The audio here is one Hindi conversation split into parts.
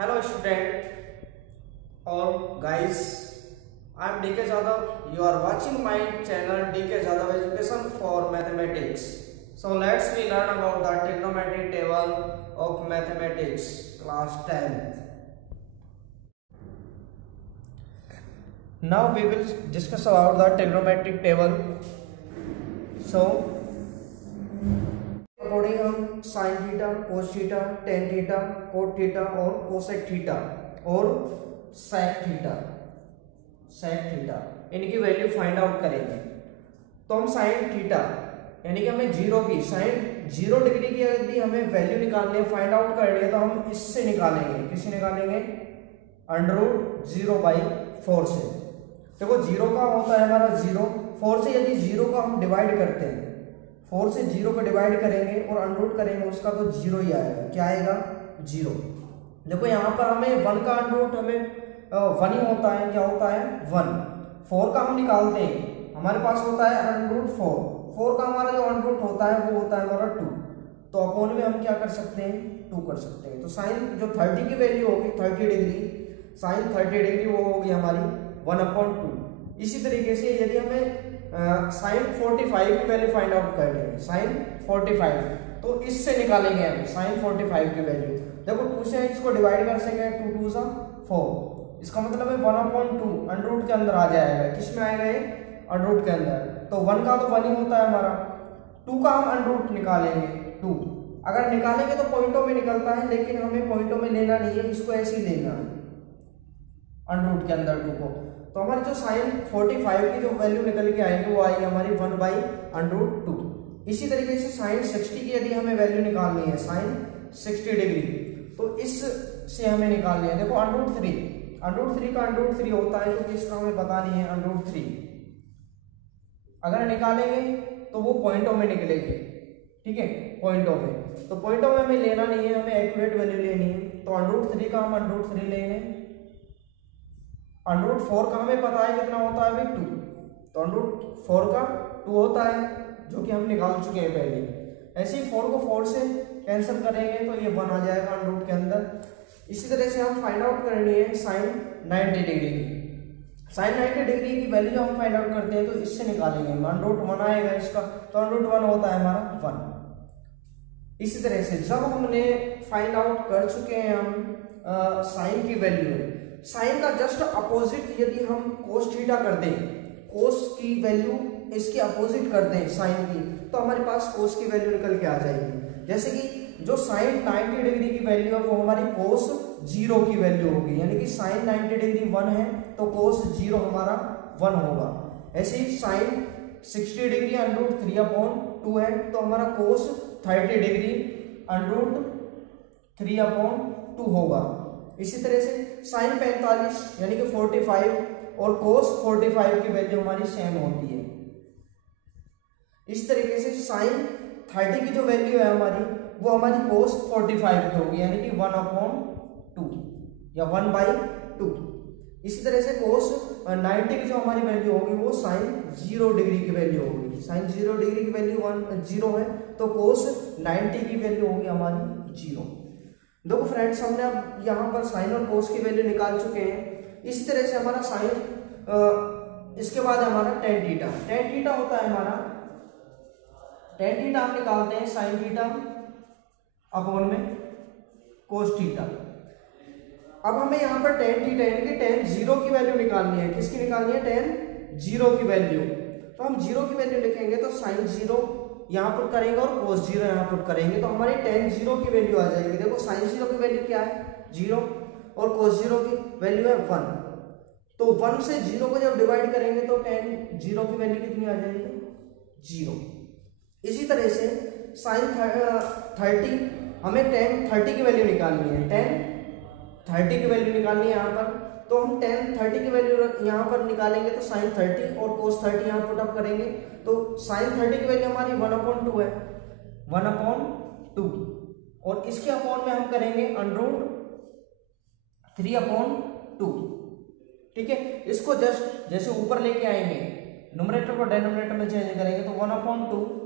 Hello student or guys, I am DK Jadhav. You are watching my channel DK Jadhav Education for Mathematics. So let's we learn about the trigonometry table of mathematics class 10th. Now we will discuss about the trigonometric table. So according हम sine theta, cos theta, tan theta, cot theta और कोसेक थीटा और सेक थीटा इनकी वैल्यू फाइंड आउट करेंगे। तो हम साइन थीटा यानी कि हमें जीरो की साइन 0 डिग्री की यदि हमें वैल्यू निकालनी है, फाइंड आउट करनी है, तो हम इससे निकालेंगे। किससे निकालेंगे? √0/4 से। देखो जीरो का होता है हमारा 0, 4 से यदि 0 का हम डिवाइड करते हैं, 4 से 0 को डिवाइड करेंगे और अंडरूट करेंगे उसका, तो 0 ही आएगा। क्या आएगा? 0। देखो यहाँ पर हमें 1 का अंडरूट हमें 1 ही होता है। क्या होता है? 1। 4 का हम निकालते हैं, हमारे पास होता है √4। 4 का हमारा जो अंडरूट होता है वो होता है हमारा 2। तो अपॉन में हम क्या कर सकते हैं? 2 कर सकते हैं। तो साइन जो 30 की वैल्यू होगी 30 डिग्री, साइन 30 डिग्री वो होगी हमारी 1/2। इसी तरीके से यदि हमें साइन 45 की वैल्यू फाइंड आउट कर लेंगे, साइन 45, तो इससे निकालेंगे हम साइन 45 की वैल्यू। देखो 2 से इसको डिवाइड कर सकेंगे, 2 2 सा 4, इसका मतलब है 1/2 अंडरूट के अंदर आ जाएगा। किस में आएगा ये? अंडरूट के अंदर। तो 1 का तो 1 ही होता है हमारा। 2 का हम अंडरूट निकालेंगे, 2 अगर निकालेंगे तो पॉइंटों में निकलता है, लेकिन हमें पॉइंटों में लेना नहीं है, इसको ऐसे ही लेना है अंडरूट के अंदर 2 को। तो हमारी जो साइन 45 की जो वैल्यू निकल के आएगी वो आएगी हमारी 1/√2। इसी तरीके से साइन 60 की यदि हमें वैल्यू निकालनी है, साइन 60 डिग्री, तो इससे हमें निकालनी है। देखो √3 का √3 होता है, क्योंकि इसका हमें पता नहीं है √3। अगर निकालेंगे तो वो पॉइंटों में निकलेगी। ठीक है, पॉइंटों में। तो पॉइंटों में हमें लेना नहीं है, हमें एक्यूरेट वैल्यू लेनी है। तो √3 का हम √3 लेंगे। √4 का हमें पता है कितना होता है भाई? 2। तो √4 का 2 होता है, जो कि हम निकाल चुके हैं पहले। ऐसे ही 4 को 4 से कैंसिल करेंगे तो ये 1 आ जाएगा अंडरूट के अंदर। इसी तरह से हम फाइंड आउट करनी है साइन 90 डिग्री की। साइन 90 डिग्री की वैल्यू जो हम फाइंड आउट करते हैं तो इससे निकालेंगे। √1 आएगा इसका, तो √1 होता है हमारा 1। इसी तरह से जब हमने फाइंड आउट कर चुके हैं हम साइन की वैल्यू, साइन का जस्ट अपोजिट यदि हम कोस थीटा कर दें, कोस की वैल्यू इसके अपोजिट कर दें साइन की, तो हमारे पास कोस की वैल्यू निकल के आ जाएगी। जैसे कि जो साइन 90 डिग्री की वैल्यू है वो हमारी कोस 0 की वैल्यू होगी, यानी कि साइन 90 डिग्री 1 है तो कोस 0 हमारा 1 होगा। ऐसे ही साइन 60 डिग्री √3/2 है, तो हमारा कोस 30 डिग्री √3/2 होगा। इसी तरह से साइन 45 यानी कि 45 और कोस 45 की वैल्यू हमारी सेम होती है। इस तरीके से साइन 30 की जो वैल्यू है हमारी, वो हमारी कोस 45 की होगी, यानी कि 1/2 या 1/2। इसी तरह से कोस 90 की जो हमारी वैल्यू होगी वो साइन 0 डिग्री की वैल्यू होगी। साइन 0 डिग्री की वैल्यू 0 है, तो कोस 90 की वैल्यू होगी हमारी 0। देखो फ्रेंड्स, हमने अब यहाँ पर साइन और कोस की वैल्यू निकाल चुके हैं। इसी तरह से हमारा साइन, इसके बाद हमारा टेन थीटा। टेन थीटा होता है हमारा, टेन थीटा हम निकालते हैं साइन थीटा अपॉन में कोस थीटा। अब हमें यहाँ पर टेन थीटा यानी कि टेन 0 की वैल्यू निकालनी है। किसकी निकालनी है? टेन 0 की वैल्यू। तो हम 0 की वैल्यू लिखेंगे तो साइन 0 यहाँ पुट करेंगे और कोस 0 यहाँ पुट करेंगे, तो हमारी टेन 0 की वैल्यू आ जाएगी। देखो साइन 0 की वैल्यू क्या है? 0, और कोस 0 की वैल्यू है 1। तो 1 से 0 को जब डिवाइड करेंगे तो टेन 0 की वैल्यू कितनी आ जाएगी? 0। इसी तरह से साइन 30, हमें टेन 30 की वैल्यू निकालनी है। टेन 30 की वैल्यू निकालनी है यहाँ पर, तो हम टेन 30 की वैल्यू यहाँ पर निकालेंगे तो साइन 30 और कोस 30 यहाँ पुट अप करेंगे, तो साइन 30 की वैल्यू हमारी 1/2 है, 1/2। और इसके अपॉन में हम करेंगे √3/2। ठीक है, इसको जस्ट जैसे ऊपर लेके आएंगे, न्यूमरेटर को डिनोमिनेटर में चेंज करेंगे तो 1/2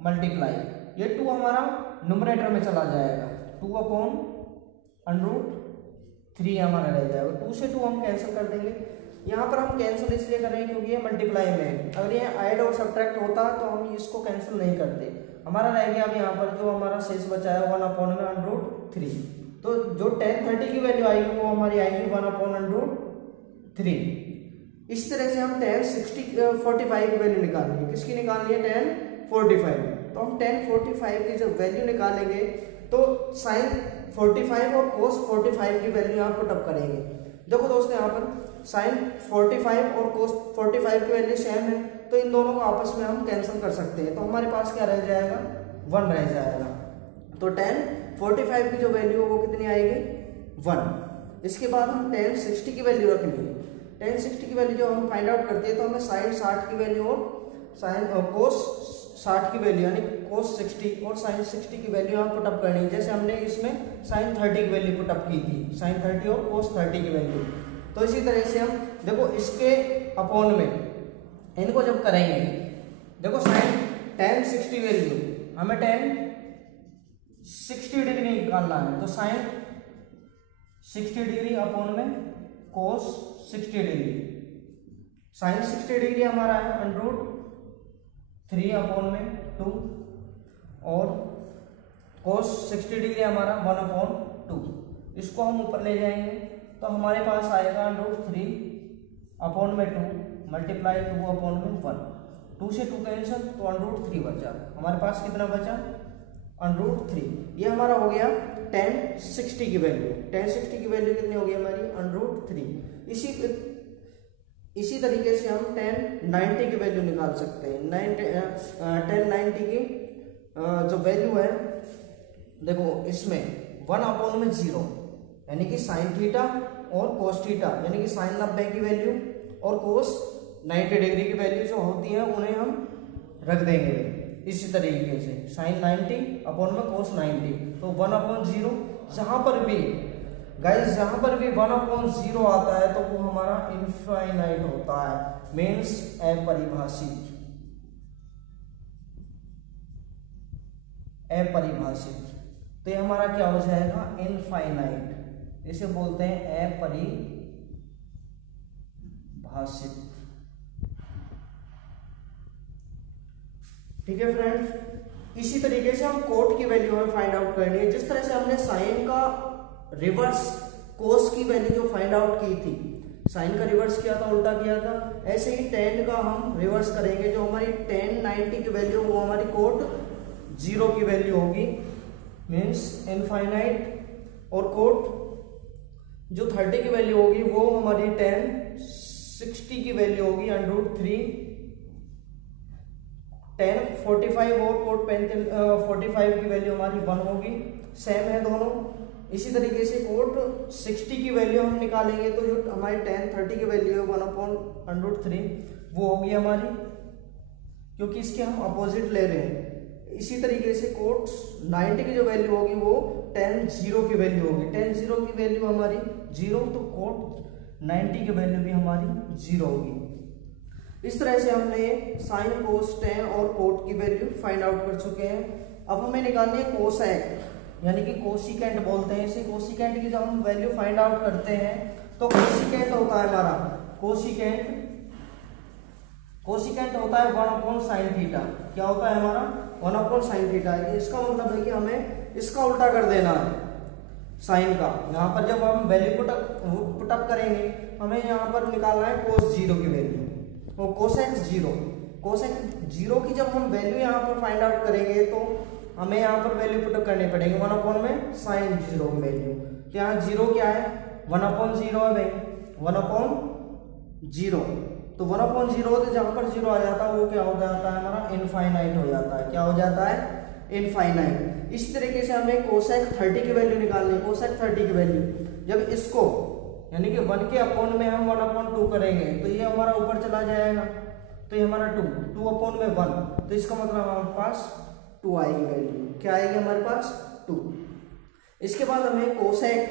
मल्टीप्लाई, ये 2 हमारा न्यूमरेटर में चला जाएगा। 2/√3 हमारा रह जाएगा। 2 से 2 हम कैंसिल कर देंगे। यहाँ पर हम कैंसिल इसलिए कर रहे हैं क्योंकि ये मल्टीप्लाई में है। अगर ये ऐड और सब्ट्रैक्ट होता तो हम इसको कैंसिल नहीं करते। हमारा रह गया अब यहाँ पर जो हमारा शेष बचा है 1/√3। तो जो tan 30 की वैल्यू आएगी वो हमारी आएगी 1/√3। इस तरह से हम tan 45 की वैल्यू निकालनी है। किसकी निकालनी है? tan 45। तो हम tan 45 की जब वैल्यू निकालेंगे तो sin 45 और cos 45 की वैल्यू यहाँ पुटअप करेंगे। देखो दोस्तों, यहाँ पर sin 45 और cos 45 की वैल्यू सेम है, तो इन दोनों को आपस में हम कैंसिल कर सकते हैं। तो हमारे पास क्या रह जाएगा? 1 रह जाएगा। तो tan 45 की जो वैल्यू है वो कितनी आएगी? 1। इसके बाद हम tan 60 की वैल्यू रखनी है। tan 60 की वैल्यू जो हम फाइंड आउट करते हैं तो हमें sin 60 की वैल्यू और cos 60 की वैल्यू यानी cos 60 और sin 60 की वैल्यू हम पुटअप करनी है। जैसे हमने इसमें sin 30 की वैल्यू पुटअप की थी, sin 30 और cos 30 की वैल्यू। तो इसी तरह से हम देखो इसके अपॉन में इनको जब करेंगे, देखो tan 60 वैल्यू हमें tan 60 डिग्री निकालना है, तो sin 60 डिग्री अपॉन में cos 60 डिग्री। sin 60 डिग्री हमारा है √3/2 और cos 60 डिग्री हमारा 1/2। इसको हम ऊपर ले जाएंगे तो हमारे पास आएगा √3/2 मल्टीप्लाई 2/1। 2 से 2 कैंसिल तो √3 बचा। हमारे पास कितना बचा? √3। ये हमारा हो गया tan 60 की वैल्यू। tan 60 की वैल्यू कितनी होगी हमारी? √3। इसी तरीके से हम tan 90 की वैल्यू निकाल सकते हैं। tan 90 की जो वैल्यू है, देखो इसमें 1/0 यानी कि sin थीटा और cos थीटा यानी कि sin 90 की वैल्यू और cos 90 डिग्री की वैल्यू जो होती है उन्हें हम रख देंगे इसी तरीके से sin 90/में cos 90। तो 1/0 जहां पर भी गाइस 1/0 आता है तो वो हमारा इनफाइनाइट होता है, मीन्स अपरिभाषित। तो ये हमारा क्या हो जाएगा? इनफाइनाइट। इसे बोलते हैं अपरिभाषित। ठीक है फ्रेंड्स, इसी तरीके से हम कोट की वैल्यू हमें फाइंड आउट करनी है। जिस तरह से हमने साइन का रिवर्स कोस की वैल्यू जो फाइंड आउट की थी, साइन का रिवर्स किया था, उल्टा किया था, ऐसे ही tan का हम रिवर्स करेंगे। जो हमारी tan 90 की वैल्यू वो हमारी कोट 0 की वैल्यू होगी, मीन्स इनफाइनाइट। और कोट जो 30 की वैल्यू होगी वो हमारी tan 60 की वैल्यू होगी √3। tan 45 और कोट 45 की वैल्यू हमारी 1 होगी, सेम है दोनों। इसी तरीके से कोट 60 की वैल्यू हम निकालेंगे तो जो हमारी tan 30 की वैल्यू है 1/√3 वो होगी हमारी, क्योंकि इसके हम अपोजिट ले रहे हैं। इसी तरीके से कोट 90 की जो वैल्यू होगी वो tan 0 की वैल्यू होगी। tan 0 की वैल्यू हमारी 0, तो कोट 90 की वैल्यू भी हमारी 0 होगी। इस तरह से हमने साइन, कोस, tan और कोट की वैल्यू फाइंड आउट कर चुके हैं। अब हमें निकालनी है कोसेक यानी कि कोसिकेंट बोलते हैं इसे। कोसिकेंट की जब हम वैल्यू फाइंड आउट करते हैं तो कोसिकेंट होता है हमारा कोसिकेंट होता है 1/sin थीटा। क्या होता है हमारा? 1/sin theta. इसका मतलब है कि हमें इसका उल्टा कर देना है साइन का। यहाँ पर जब हम वैल्यू पुटअप करेंगे हमें यहाँ पर निकालना है cos 0 की वैल्यू और कोसेक 0 की जब हम वैल्यू यहाँ पर फाइंड आउट करेंगे तो हमें यहाँ पर वैल्यू पुट करनी पड़ेगी 1/sin 0 की वैल्यू। तो यहाँ 0 क्या है? 1/0 है भाई, 1/0। तो 1/0 तो जहाँ पर 0 आ जाता है वो क्या हो जाता है हमारा? इनफाइनाइट हो जाता है। क्या हो जाता है? इनफाइनाइट। इस तरीके से हमें कोसेक 30 की वैल्यू निकालनी है। कोसेक 30 की वैल्यू जब इसको यानी कि 1 के अपॉन में हम 1/2 करेंगे तो ये हमारा ऊपर चला जाएगा, तो ये हमारा 2/1। तो इसका मतलब हमारे पास 2 आएगी वैल्यू। क्या आएगी हमारे पास? 2। इसके बाद हमें कोसेक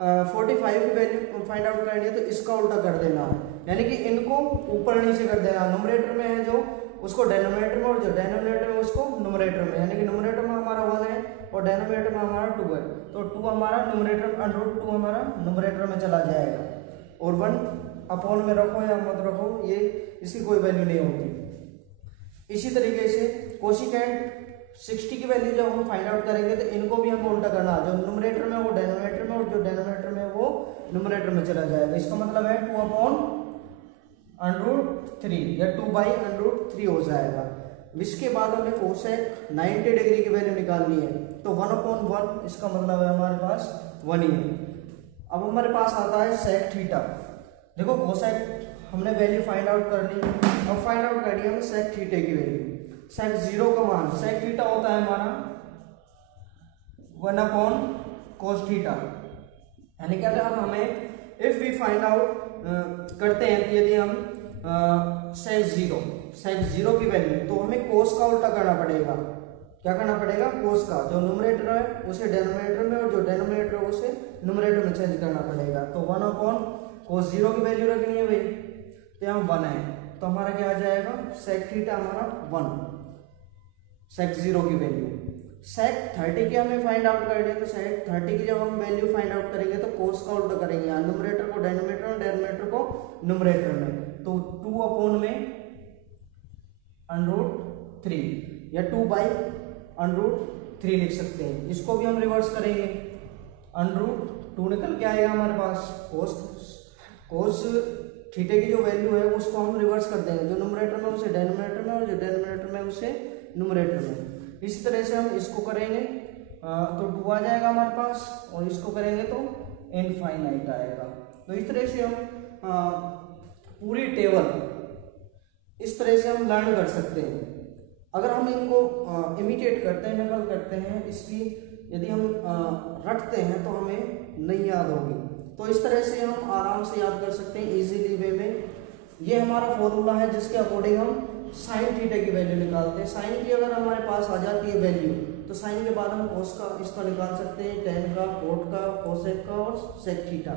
45 की वैल्यू फाइंड आउट करनी है, तो इसका उल्टा कर देना यानी कि इनको ऊपर नीचे कर देना। न्यूमरेटर में है जो उसको डिनोमिनेटर में और जो डिनोमिनेटर में उसको न्यूमरेटर में, यानी कि न्यूमरेटर में हमारा 1 है और डेनोमिनेटर में हमारा 2 है, तो 2 हमारा न्यूमरेटर √2 हमारा न्यूमरेटर में चला जाएगा, और 1 अपॉन में रखो या मत रखो, ये इसकी कोई वैल्यू नहीं होती। इसी तरीके से कोशिकेंट 60 की वैल्यू जब हम फाइंड आउट करेंगे तो इनको भी हम उल्टा करना, जो न्यूमरेटर में वो डेनोमिनेटर में, और जो डेनोमिनेटर में वो न्यूमरेटर में चला जाएगा। इसका मतलब है 2 अपॉन √3 या 2/√3 हो जाएगा। इसके बाद हमें कोसेक 90 डिग्री की वैल्यू निकालनी है, तो 1/1, इसका मतलब है हमारे पास 1 ही है। अब हमारे पास आता है सेक थीटा। देखो कोसेक हमने वैल्यू फाइंड आउट कर ली, अब फाइंड आउट कर लिया हमें सेक थीटा की वैल्यू। सेक 0 का मान, सेक थीटा होता है हमारा 1/cos थीटा, यानी क्या था, हमें इफ वी फाइंड आउट करते हैं कि यदि हम सेक 0 की वैल्यू, तो हमें कोस का उल्टा करना पड़ेगा। क्या करना पड़ेगा, कोस का, जो न्यूमरेटर है उसे डेनोमिनेटर में, और जो डेनोमिनेटर है उसे न्यूमरेटर में चेंज करना पड़ेगा। तो 1/cos 0 की वैल्यू रखनी है भाई, तो यहाँ 1 है, तो हमारा क्या आ जाएगा, सेक थीटा हमारा 1, सेक 0 की वैल्यू। सेक 30 की हमें फाइंड आउट करनी है, तो सेक 30 की जब हम वैल्यू फाइंड आउट करेंगे तो कोस का उल्टा करेंगे, यहाँ न्यूमरेटर को डेनोमिनेटर में, डेनोमिनेटर को न्यूमरेटर में, तो 2 अपॉन में √3 या 2/√3 लिख सकते हैं। इसको भी हम रिवर्स करेंगे, √2 निकल के आएगा हमारे पास, कोस थीटा की जो वैल्यू है उसको हम रिवर्स कर देंगे, जो न्यूमरेटर में उसे डेनोमिनेटर में, और जो डेनोमिनेटर में उसे न्यूमरेटर में। इसी तरह से हम इसको करेंगे तो 2 आ जाएगा हमारे पास, और इसको करेंगे तो इनफाइनाइट आएगा। तो इस तरह से हम पूरी टेबल इस तरह से हम लर्न कर सकते हैं। अगर हम इनको इमिटेट करते हैं, नकल करते हैं, इसकी यदि हम रखते हैं तो हमें नहीं याद होगी। तो इस तरह से हम आराम से याद कर सकते हैं इजीली वे में। ये हमारा फॉर्मूला है जिसके अकॉर्डिंग हम साइन थीटा की वैल्यू निकालते हैं। साइन की अगर हमारे पास आ जाती है वैल्यू, तो साइन के बाद हम कोस का इसका निकाल सकते हैं, टेन का, कोट का, कोसेक का और सेक थीटा।